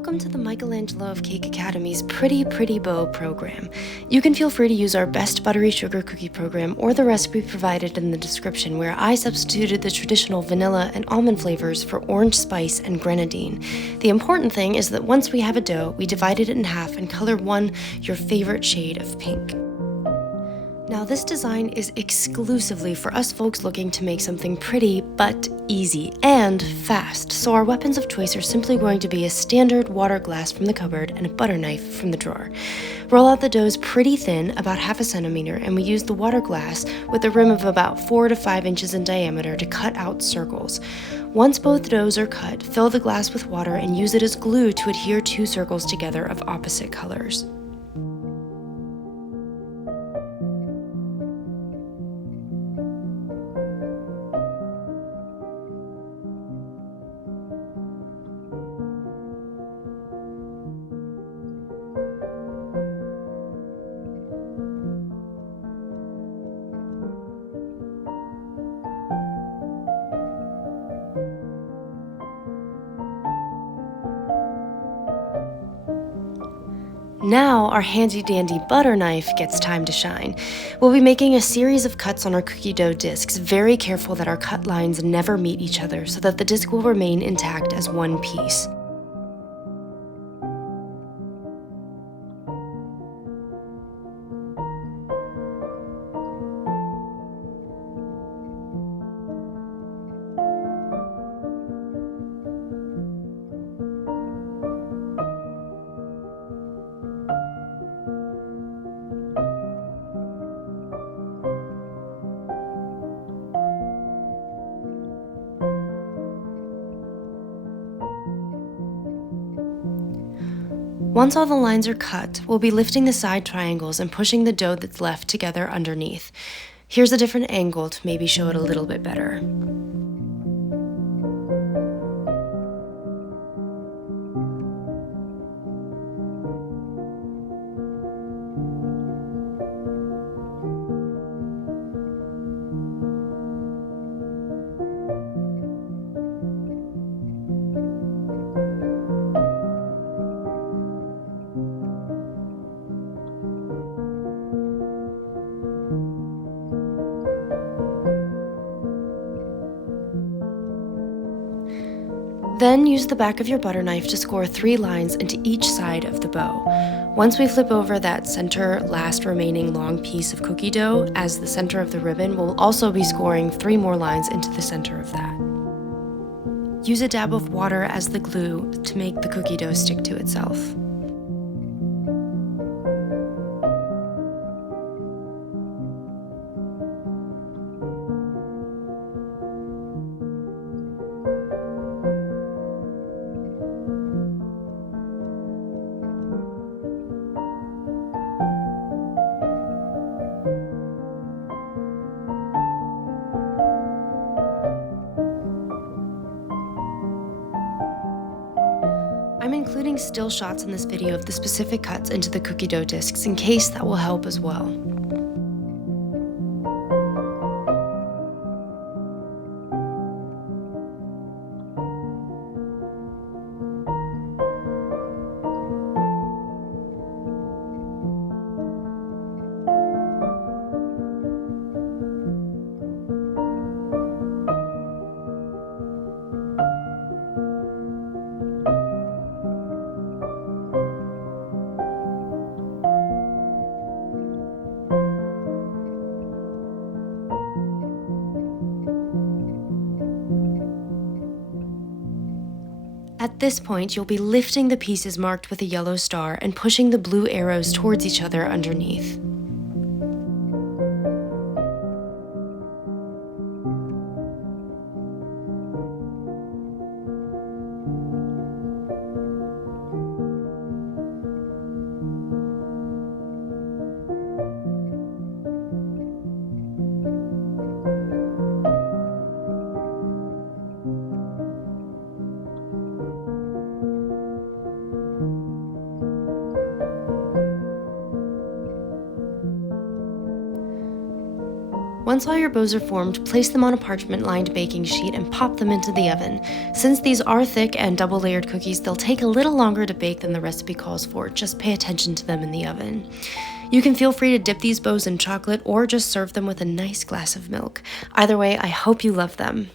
Welcome to the Michelangelo of Cake Academy's Pretty Bow program. You can feel free to use our best buttery sugar cookie program or the recipe provided in the description, where I substituted the traditional vanilla and almond flavors for orange spice and grenadine. The important thing is that once we have a dough, we divide it in half and color one your favorite shade of pink. Now, this design is exclusively for us folks looking to make something pretty but easy and fast, so our weapons of choice are simply going to be a standard water glass from the cupboard and a butter knife from the drawer. Roll out the doughs pretty thin, about half a centimeter, and we use the water glass with a rim of about 4 to 5 inches in diameter to cut out circles. Once both doughs are cut, fill the glass with water and use it as glue to adhere two circles together of opposite colors. Now our handy-dandy butter knife gets time to shine. We'll be making a series of cuts on our cookie dough discs, very careful that our cut lines never meet each other so that the disc will remain intact as one piece. Once all the lines are cut, we'll be lifting the side triangles and pushing the dough that's left together underneath. Here's a different angle to maybe show it a little bit better. Then use the back of your butter knife to score 3 lines into each side of the bow. Once we flip over that center last remaining long piece of cookie dough as the center of the ribbon, we'll also be scoring 3 more lines into the center of that. Use a dab of water as the glue to make the cookie dough stick to itself. I'm including still shots in this video of the specific cuts into the cookie dough discs in case that will help as well. At this point, you'll be lifting the pieces marked with a yellow star and pushing the blue arrows towards each other underneath. Once all your bows are formed, place them on a parchment-lined baking sheet and pop them into the oven. Since these are thick and double-layered cookies, they'll take a little longer to bake than the recipe calls for. Just pay attention to them in the oven. You can feel free to dip these bows in chocolate or just serve them with a nice glass of milk. Either way, I hope you love them.